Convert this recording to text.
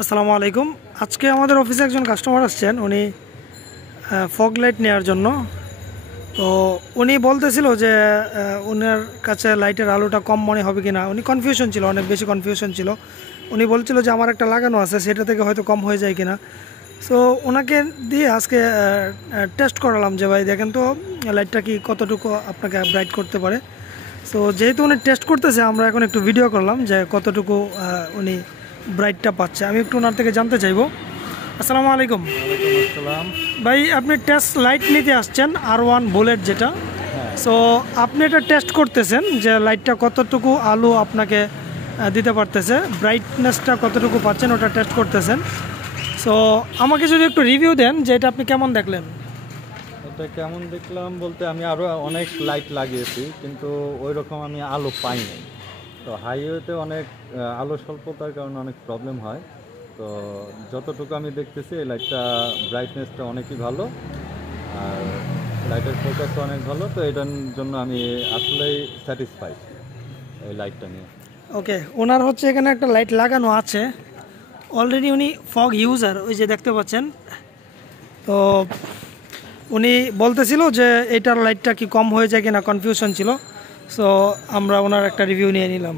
আসসালামু আলাইকুম। আজকে আমাদের অফিসে একজন কাস্টমার আসছেন, উনি ফগ লাইট নেওয়ার জন্য। তো উনি বলতেছিল যে ওনার কাছে লাইটের আলোটা কম মনে হবে কিনা। উনি কনফিউশন ছিল, অনেক বেশি কনফিউশন ছিল। উনি বলছিল যে আমার একটা লাগানো আছে, সেটা থেকে হয়তো কম হয়ে যায় কিনা। সো ওনাকে দিয়ে আজকে টেস্ট করালাম যে ভাই দেখেন তো লাইটটা কি কতটুকু আপনাকে ব্রাইট করতে পারে। সো যেহেতু উনি টেস্ট করতেছে, আমরা এখন একটু ভিডিও করলাম যে কতটুকু উনি ব্রাইটটা পাচ্ছে। আমি একটু ওনার থেকে জানতে চাইবো। আসসালামু আলাইকুম। ওয়ালাইকুম আসসালাম। ভাই, আপনি টেস্ট লাইট নিতে আসছেন R1 বুলেট যেটা। হ্যাঁ, সো আপনি এটা টেস্ট করতেছেন যে লাইটটা কতটুকু আলো আপনাকে দিতে পারতেছে, ব্রাইটনেসটা কতটুকু পাচ্ছেন, ওটা টেস্ট করতেছেন। সো আমাকে যদি একটু রিভিউ দেন যে এটা আপনি কেমন দেখলেন। এটা কেমন দেখলাম বলতে আমি আরও অনেক লাইট লাগিয়েছি, কিন্তু ওই রকম আমি আলো পাইনি। তো হাইওয়েতে অনেক আলো স্বল্পতার কারণে অনেক প্রবলেম হয়। তো যতটুকু আমি দেখতেছি এই লাইটটা ব্রাইটনেসটা অনেকই ভালো, আর লাইটের ফোকাসও অনেক ভালো। তো এটার জন্য আমি আসলেই স্যাটিসফাইড এই লাইটটা নিয়ে। ওকে, ওনার হচ্ছে এখানে একটা লাইট লাগানো আছে অলরেডি। উনি ফগ ইউজার, ওই যে দেখতে পাচ্ছেন। তো উনি বলতেছিল যে এটার লাইটটা কি কম হয়ে যায় কিনা, কনফিউশন ছিল। সো আমরা ওনার একটা রিভিউ নিয়ে নিলাম।